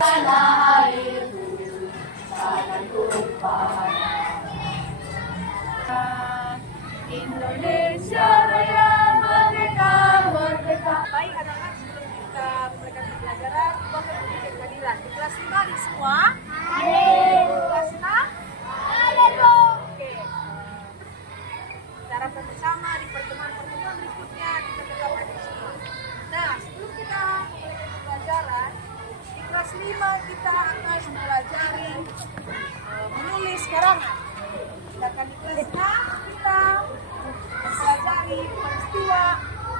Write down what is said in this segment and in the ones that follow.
Tanah airku sangat tumpah. Indonesia Raya merdeka, merdeka. Baik anak-anak, sebelum kita mulai pembelajaran, waktu bikin keadilan. Di kelas 5 di semua? Kelas 6? Oke. Kita harapkan bersama di pertemuan-pertemuan berikutnya kita tetap ada semua. Nah, sebelum kita mulai pembelajaran, di kelas 5 kita akan mempelajari menulis karangan. Sedangkan di kelas 6 kita mempelajari peristiwa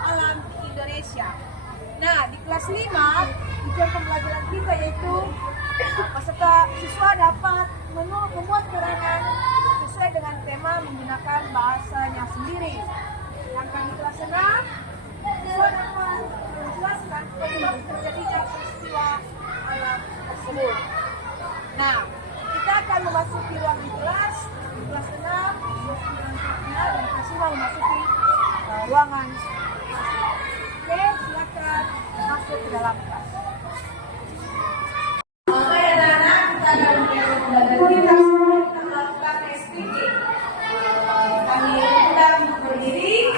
alam Indonesia. Nah, di kelas 5 tujuan pembelajaran kita yaitu peserta siswa dapat membuat karangan sesuai dengan tema menggunakan bahasanya sendiri. Sedangkan di kelas 6 siswa dapat menjelaskan penyebab terjadinya peristiwa alam tersebut. Nah, kita akan memasuki ruang di kelas 6 dan siswa memasuki ruangan. Oke, silakan masuk ke dalam kelas. Oke anak-anak, kita akan mulai pembelajaran kita melakukan SPG. Kami undang untuk berdiri.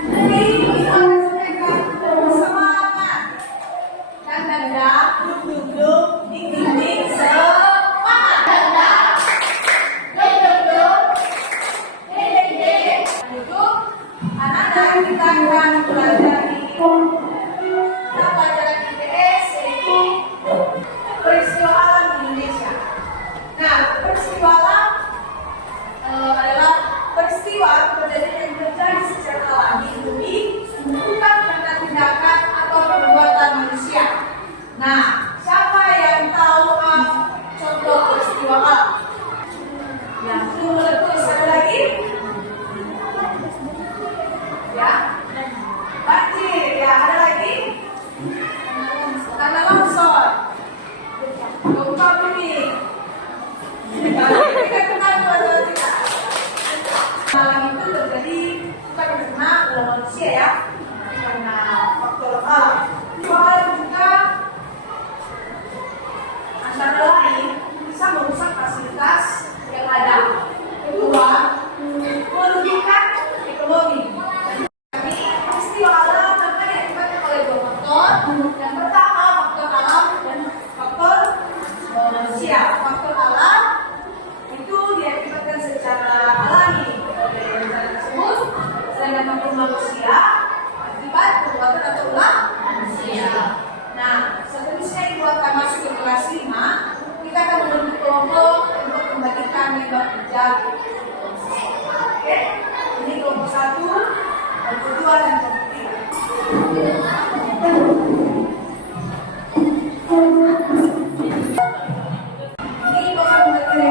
Nanti kita akan sampaikan semangat dan tanda duduk dinding semangat. Tanda duduk dinding duduk. Anak-anak kita akan belajar pelajaran IPS yaitu peristiwa alam Indonesia. Nah, peristiwa alam adalah peristiwa kejadian yang terjadi secara alami di bumi, bukan karena tindakan atau perbuatan manusia. Nah, siapa yang tahu contoh peristiwa alam? Yang itu meletus ada lagi? Ya, banjir. Ya, ada lagi? Tanah longsor, gempa bumi. Kita kenal dua-dua kita. Alam itu terjadi bukan karena manusia ya, karena faktor alam. Soal juga antara lain bisa merusak fasilitas yang ada. Kedua, merugikan ekonomi. Peristiwa alam dapat diakibatkan oleh dua faktor. Yang pertama faktor alam dan faktor manusia. Faktor alam itu diakibatkan secara alami oleh bencana tersebut, sedangkan faktor manusia akibat perbuatan atau ulah manusia. Nah, seterusnya itu akan masuk ke kelas 5. Kita akan membentuk kelompok untuk membagikan lebar kerja. Oke, ini kelompok 1, kelompok 2 dan kelompok 3. Ini bakal materi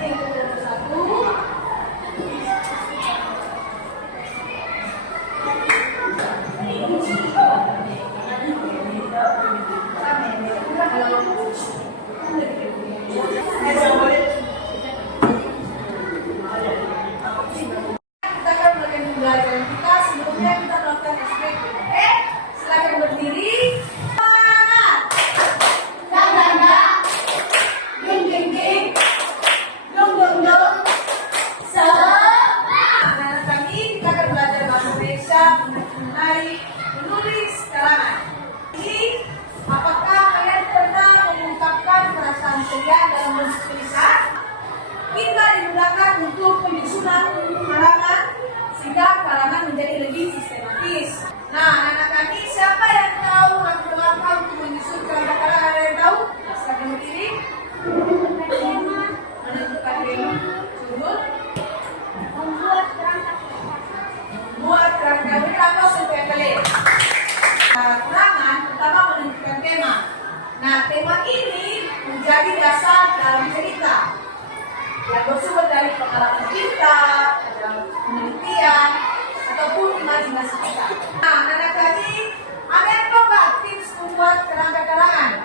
ini kelompok 1. Kita akan melakukan pembelajaran kita. Sebelumnya kita melakukan SPG. Oke, silakan berdiri. Semangat. Tanda ding ding ding, dung dung dung. Semangat. Anak-anak kami, kita akan belajar bahasa Indonesia mengenai menulis karangan. Jadi, apakah kalian pernah mengungkapkan perasaan kalian dalam bentuk tulisan? Kita digunakan untuk penyusunan karangan sehingga karangan menjadi lebih sistematis. Nah, anak-anak kami, siapa yang tahu langkah-langkah untuk menyusun karangan? Ada yang tahu? Silakan berdiri. Menentukan tema. Judul. Membuat kerangka. Membuat kerangka. Berapa sampai kalian? Karangan pertama menentukan tema. Nah, tema ini menjadi dasar dalam cerita yang bersumber dari pengalaman kita, penelitian, ataupun imajinasi kita. Nah, anak-anak kami, ada yang tahu nggak tips membuat kerangka karangan?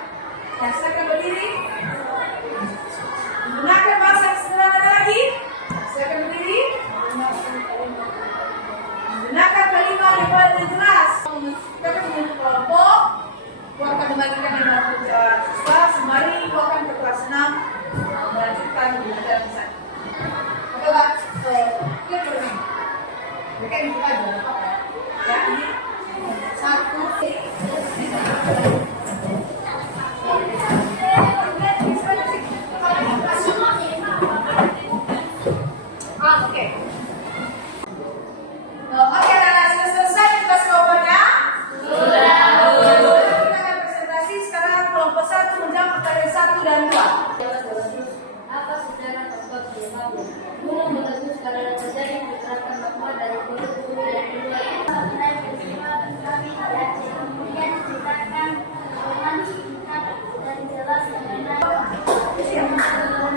Ya, silakan berdiri. Menggunakan bahasa yang sederhana lagi. Silakan berdiri. Menggunakan kalimat yang paling jelas. Kita akan membentuk kelompok. Kita akan membagikan 50 siswa. mari ibu akan ke kelas 6 melanjutkan belajar di sana. Oke Pak, klik dulu. Mereka dibuka aja, nggak apa-apa. Ya, ini satu. Oke. Oke, Nana, sudah selesai tugas kelompoknya? Sudah. Kita akan presentasi sekarang kelompok 1 menjawab pertanyaan 1 dan 2. Apa secara tempat berlaku? Guna mengatur skala terjadi diterapkan makna dari guru dan kedua mengenai peristiwa kami belajar kemudian ceritakan pengalaman singkat dan jelas mengenai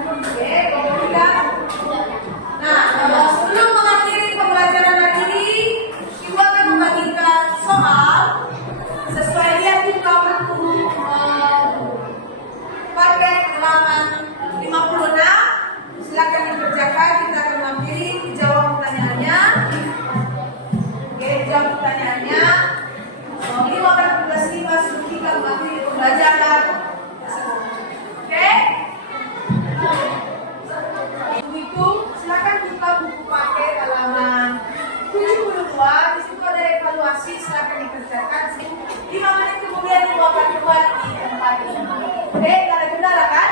Oke, kelompok 3. Nah, sebelum mengakhiri pembelajaran hari ini, Ibu akan membagikan soal sesuai lihat di buku paket halaman 56. Silakan dikerjakan, kita akan menghampiri dijawab pertanyaannya. Oke, dijawab pertanyaannya. Ini akan tugas 5 sebelum kita mengakhiri pembelajaran. Oke? Itu silakan buka buku paket halaman 72. Di situ ada evaluasi, silakan dikerjakan. 5 menit kemudian Ibu akan keluar di tempat ini. Oke, tidak ada kendala kan?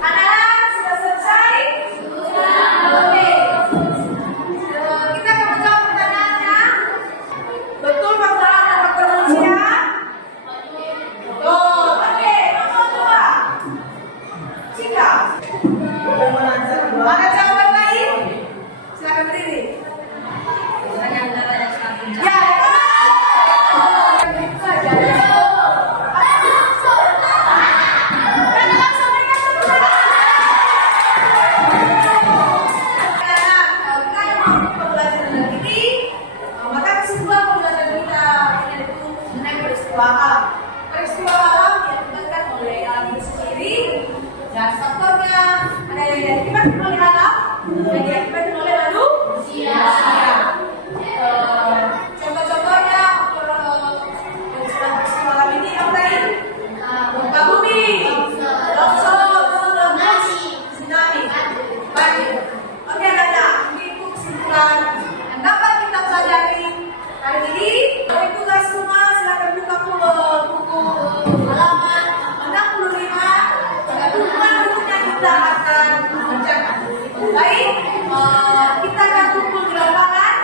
Anak-anak sudah selesai? Sudah. Oke. Kita akan menjawab pertanyaannya. Betul faktor alam dan faktor manusia? Betul. Oke, nomor 2. Cika. Mana jawaban lain? Silakan berdiri. Ya. Peristiwa alam diakibatkan oleh alam itu sendiri dan faktornya ada yang diakibatkan oleh alam dan diakibatkan oleh manusia. Contoh-contohnya peristiwa alam ini apa tadi? Gempa bumi, longsor, tsunami, banjir. Oke, Nana, ini kesimpulan yang dapat kita pelajari hari ini. Dari tugas rumah silakan buka buku halaman 65 dan buku-bukunya kita akan kerjakan. Baik, kita akan kumpul di lapangan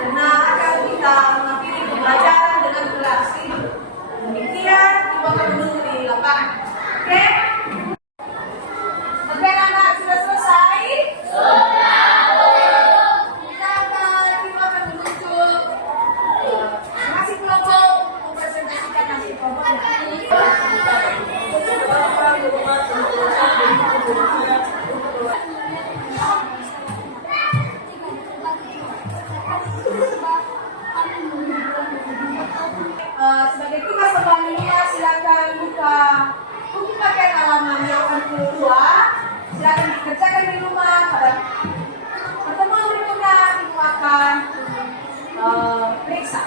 karena akan kita mengakhiri pembelajaran dengan beraksi. Demikian Ibu akan menunggu di lapangan. Oke? Oke, anak sudah selesai? Sudah. Kita akan menuju masih kelompok mempresentasikan hasil kelompoknya. Sebagai tugas tambahan ini, silakan buka buku paket halaman 82. Silakan dikerjakan di rumah. Pada pertemuan berikutnya Ibu akan periksa.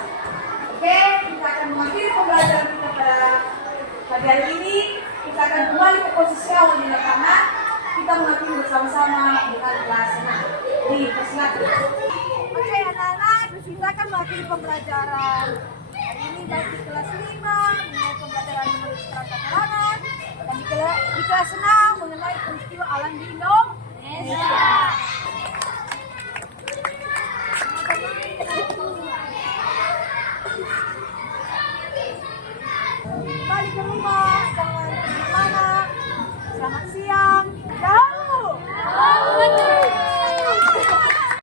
Oke, kita akan mengakhiri pembelajaran kita pada pagi hari ini. Kita akan kembali ke posisi awal di lapangan. Kita mengakhiri bersama-sama dengan kelas 6. Dipersilakan. Oke, anak-anak, kita akan mengakhiri pembelajaran hari ini baik di kelas 5 mengenai pembelajaran menulis perangkat karangan dan di kelas 6 mengenai peristiwa alam di Indonesia.